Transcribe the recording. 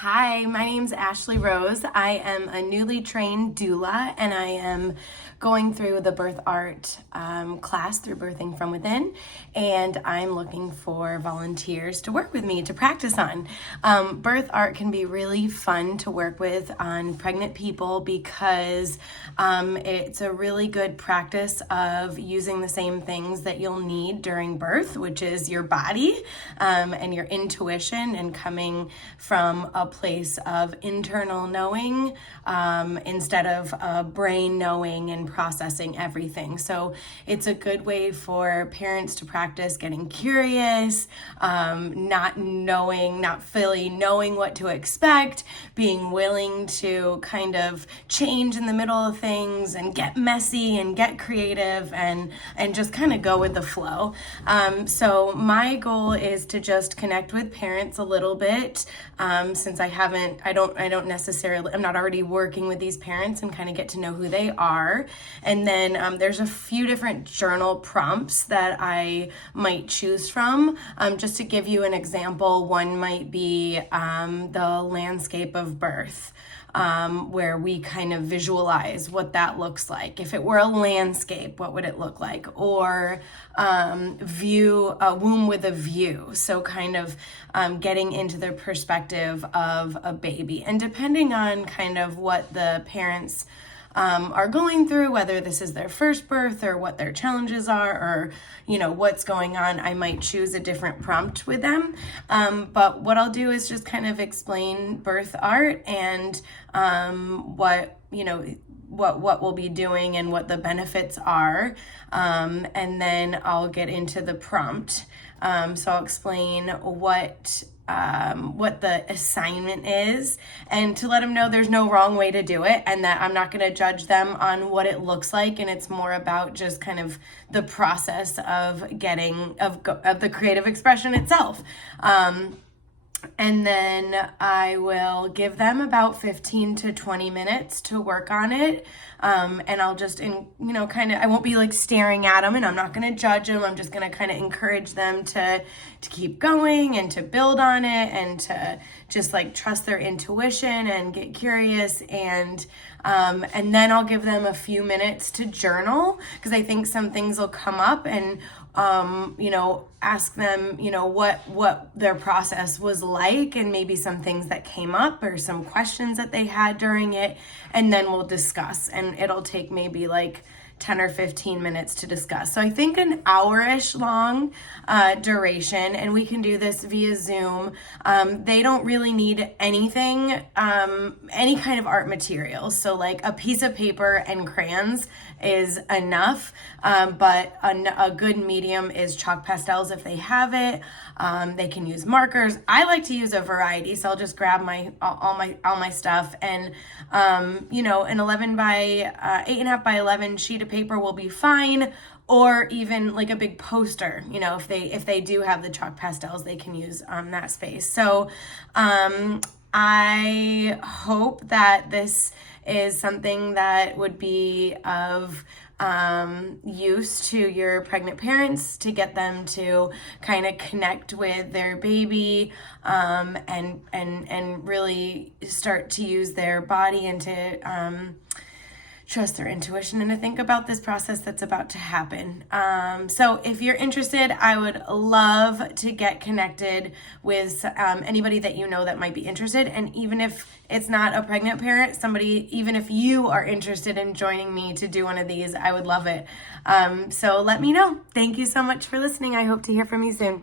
Hi, my name's Ashley Rose. I am a newly trained doula and I am going through the birth art class through Birthing from Within, and I'm looking for volunteers to work with me to practice on. Birth art can be really fun to work with on pregnant people because it's a really good practice of using the same things that you'll need during birth, which is your body and your intuition, and coming from a place of internal knowing instead of brain knowing and processing everything. So it's a good way for parents to practice getting curious, not fully knowing what to expect, being willing to kind of change in the middle of things and get messy and get creative and just kind of go with the flow. So my goal is to just connect with parents a little bit, since I'm not already working with these parents, and kind of get to know who they are. And then there's a few different journal prompts that I might choose from. Just to give you an example, one might be the landscape of birth. Where we kind of visualize what that looks like. If it were a landscape, what would it look like? Or view a womb with a view. So kind of getting into the perspective of a baby. And depending on kind of what the parents are going through, whether this is their first birth or what their challenges are, or what's going on, I might choose a different prompt with them. But what I'll do is just kind of explain birth art and what we'll be doing and what the benefits are, and then I'll get into the prompt. So I'll explain what the assignment is, and to let them know there's no wrong way to do it, and that I'm not going to judge them on what it looks like, and it's more about just kind of the process of the creative expression itself. And then I will give them about 15 to 20 minutes to work on it. And I'll just, I won't be like staring at them, and I'm not going to judge them. I'm just going to kind of encourage them to keep going and to build on it, and to just like trust their intuition and get curious. And then I'll give them a few minutes to journal, because I think some things will come up, and ask them, what their process was like, and maybe some things that came up or some questions that they had during it. And then we'll discuss, and it'll take maybe like 10 or 15 minutes to discuss. So I think an hour-ish long duration, and we can do this via Zoom. They don't really need anything, any kind of art materials. So like a piece of paper and crayons is enough, but a good medium is chalk pastels if they have it. They can use markers. I like to use a variety, so I'll just grab all my stuff, and an 11 by 8.5 by 11 sheet of paper will be fine, or even like a big poster. If they do have the chalk pastels, they can use that space. So I hope that this is something that would be of use to your pregnant parents, to get them to kind of connect with their baby, and really start to use their body, and to trust their intuition, and to think about this process that's about to happen. So if you're interested, I would love to get connected with anybody that that might be interested. And even if it's not a pregnant parent, even if you are interested in joining me to do one of these, I would love it. So let me know. Thank you so much for listening. I hope to hear from you soon.